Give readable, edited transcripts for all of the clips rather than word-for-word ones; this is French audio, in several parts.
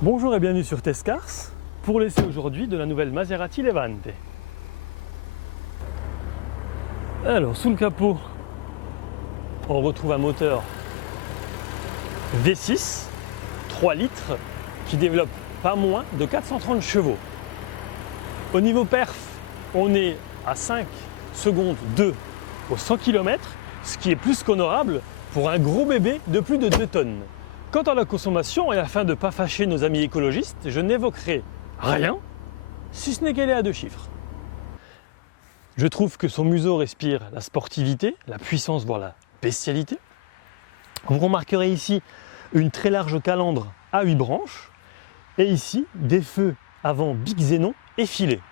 Bonjour et bienvenue sur Tescars pour l'essai aujourd'hui de la nouvelle Maserati Levante. Alors sous le capot, on retrouve un moteur V6 3 litres qui développe pas moins de 430 chevaux. Au niveau perf, on est à 5 secondes 2 au 100 km, ce qui est plus qu'honorable pour un gros bébé de plus de 2 tonnes. Quant à la consommation, et afin de ne pas fâcher nos amis écologistes, je n'évoquerai rien, si ce n'est qu'elle est à 2 chiffres. Je trouve que son museau respire la sportivité, la puissance, voire la bestialité. Vous remarquerez ici une très large calandre à 8 branches, et ici des feux avant Big Xénon effilés.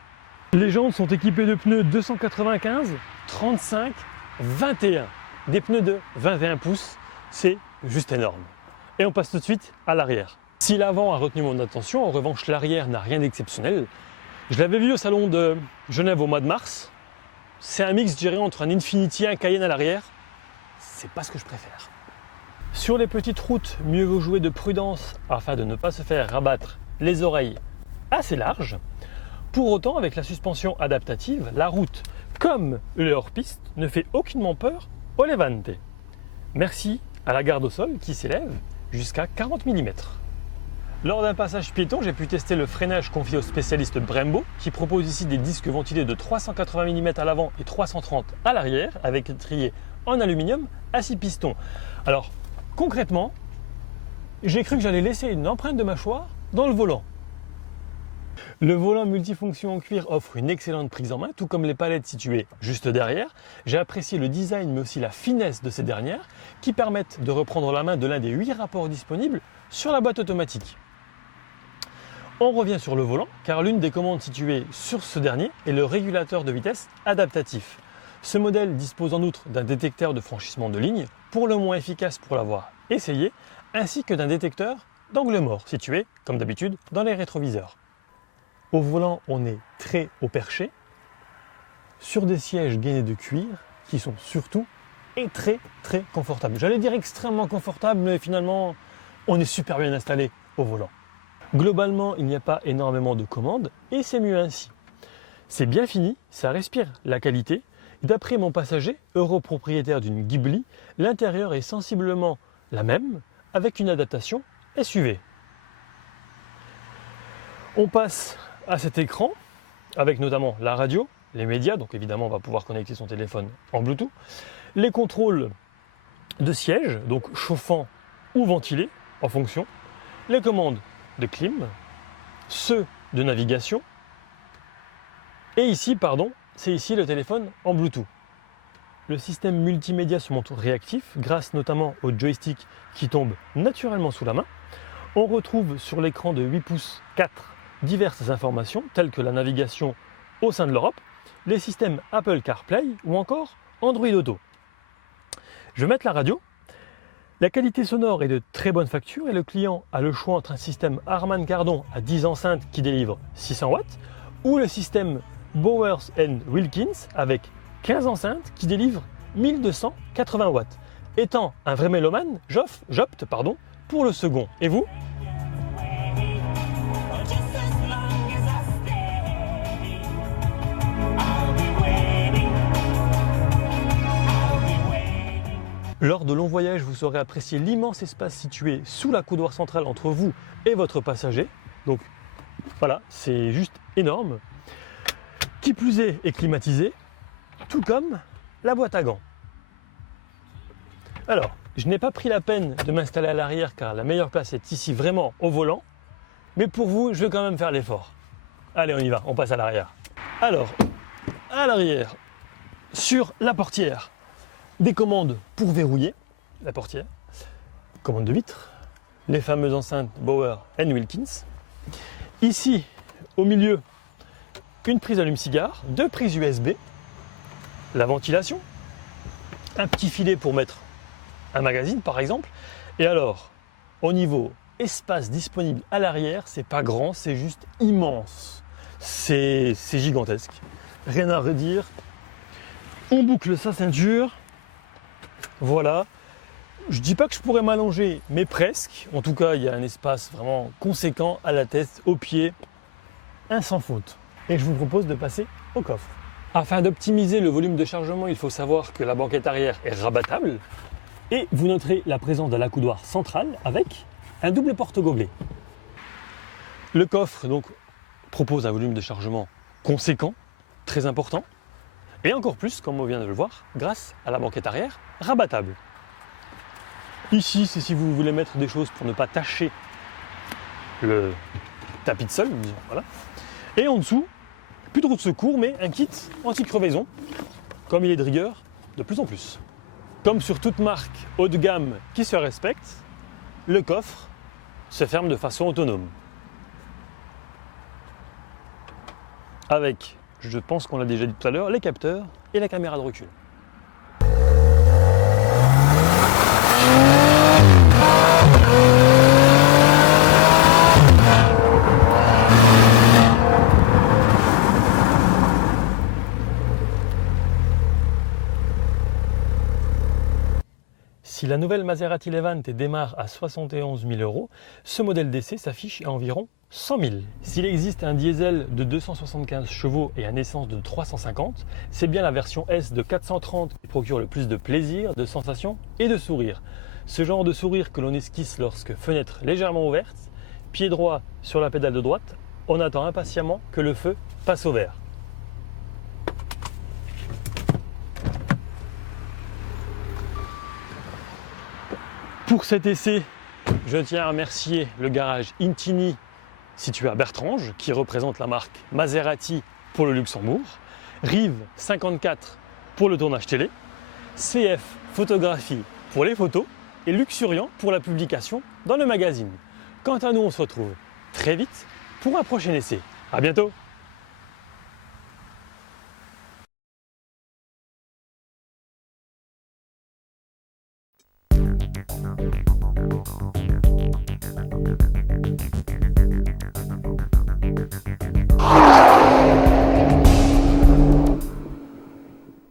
Les jantes sont équipées de pneus 295, 35, 21. Des pneus de 21 pouces, c'est juste énorme. Et on passe tout de suite à l'arrière. Si l'avant a retenu mon attention, en revanche l'arrière n'a rien d'exceptionnel. Je l'avais vu au salon de Genève au mois de mars. C'est un mix, je dirais, entre un Infiniti et un Cayenne à l'arrière. C'est pas ce que je préfère. Sur les petites routes, mieux vaut jouer de prudence afin de ne pas se faire rabattre les oreilles assez larges. Pour autant, avec la suspension adaptative, la route, comme le hors-piste, ne fait aucunement peur au Levante. Merci à la garde au sol qui s'élève jusqu'à 40 mm. Lors d'un passage piéton, j'ai pu tester le freinage confié au spécialiste Brembo qui propose ici des disques ventilés de 380 mm à l'avant et 330 à l'arrière avec étrier en aluminium à 6 pistons. Alors concrètement, j'ai cru que j'allais laisser une empreinte de mâchoire dans le volant. Le volant multifonction en cuir offre une excellente prise en main, tout comme les palettes situées juste derrière. J'ai apprécié le design mais aussi la finesse de ces dernières qui permettent de reprendre la main de l'un des 8 rapports disponibles sur la boîte automatique. On revient sur le volant car l'une des commandes situées sur ce dernier est le régulateur de vitesse adaptatif. Ce modèle dispose en outre d'un détecteur de franchissement de ligne, pour le moins efficace pour l'avoir essayé, ainsi que d'un détecteur d'angle mort situé, comme d'habitude, dans les rétroviseurs. Au volant, on est très haut perché, sur des sièges gainés de cuir qui sont surtout et très confortables. J'allais dire extrêmement confortables, mais finalement, on est super bien installé au volant. Globalement, il n'y a pas énormément de commandes et c'est mieux ainsi. C'est bien fini, ça respire la qualité. D'après mon passager, heureux propriétaire d'une Ghibli, l'intérieur est sensiblement la même, avec une adaptation SUV. On passe à cet écran, avec notamment la radio, les médias, donc évidemment on va pouvoir connecter son téléphone en Bluetooth, les contrôles de siège, donc chauffant ou ventilé en fonction, les commandes de clim, ceux de navigation, et ici, c'est ici le téléphone en Bluetooth. Le système multimédia se montre réactif grâce notamment au joystick qui tombe naturellement sous la main. On retrouve sur l'écran de 8 pouces 4 diverses informations telles que la navigation au sein de l'Europe, les systèmes Apple CarPlay ou encore Android Auto. Je vais mettre la radio. La qualité sonore est de très bonne facture et le client a le choix entre un système Harman Kardon à 10 enceintes qui délivre 600 watts ou le système Bowers & Wilkins avec 15 enceintes qui délivrent 1280 watts. Étant un vrai mélomane, j'opte pour le second. Et vous ? Lors de longs voyages, vous saurez apprécier l'immense espace situé sous la coudoir centrale entre vous et votre passager. Donc voilà, c'est juste énorme. Qui plus est climatisé, tout comme la boîte à gants. Alors, je n'ai pas pris la peine de m'installer à l'arrière car la meilleure place est ici vraiment au volant. Mais pour vous, je vais quand même faire l'effort. Allez, on y va, on passe à l'arrière. Alors, à l'arrière, sur la portière, des commandes pour verrouiller la portière, commande de vitre, les fameuses enceintes Bowers & Wilkins. Ici, Au milieu, une prise allume-cigare, 2 prises USB, la ventilation, un petit filet pour mettre un magazine par exemple. Et alors, au niveau espace disponible à l'arrière, c'est pas grand, c'est juste immense. C'est gigantesque. Rien à redire. On boucle sa ceinture. Voilà. Je dis pas que je pourrais m'allonger, mais presque. En tout cas, il y a un espace vraiment conséquent à la tête, aux pieds, un sans faute. Et je vous propose de passer au coffre. Afin d'optimiser le volume de chargement, il faut savoir que la banquette arrière est rabattable. Et vous noterez la présence de l'accoudoir central avec un double porte-gobelet. Le coffre donc propose un volume de chargement conséquent, très important. Et encore plus, comme on vient de le voir, grâce à la banquette arrière rabattable. Ici, c'est si vous voulez mettre des choses pour ne pas tacher le tapis de sol, disons, voilà. Et en dessous, plus de roue de secours, mais un kit anti-crevaison, comme il est de rigueur de plus en plus. Comme sur toute marque haut de gamme qui se respecte, le coffre se ferme de façon autonome. Avec, je pense qu'on l'a déjà dit tout à l'heure, les capteurs et la caméra de recul. Si la nouvelle Maserati Levante démarre à 71 000 €, ce modèle d'essai s'affiche à environ 100 000. S'il existe un diesel de 275 chevaux et un essence de 350, c'est bien la version S de 430 qui procure le plus de plaisir, de sensations et de sourire. Ce genre de sourire que l'on esquisse lorsque fenêtre légèrement ouverte, pied droit sur la pédale de droite, on attend impatiemment que le feu passe au vert. Pour cet essai, je tiens à remercier le garage Intini situé à Bertrange, qui représente la marque Maserati pour le Luxembourg, Rive 54 pour le tournage télé, CF Photographie pour les photos et Luxuriant pour la publication dans le magazine. Quant à nous, on se retrouve très vite pour un prochain essai. À bientôt!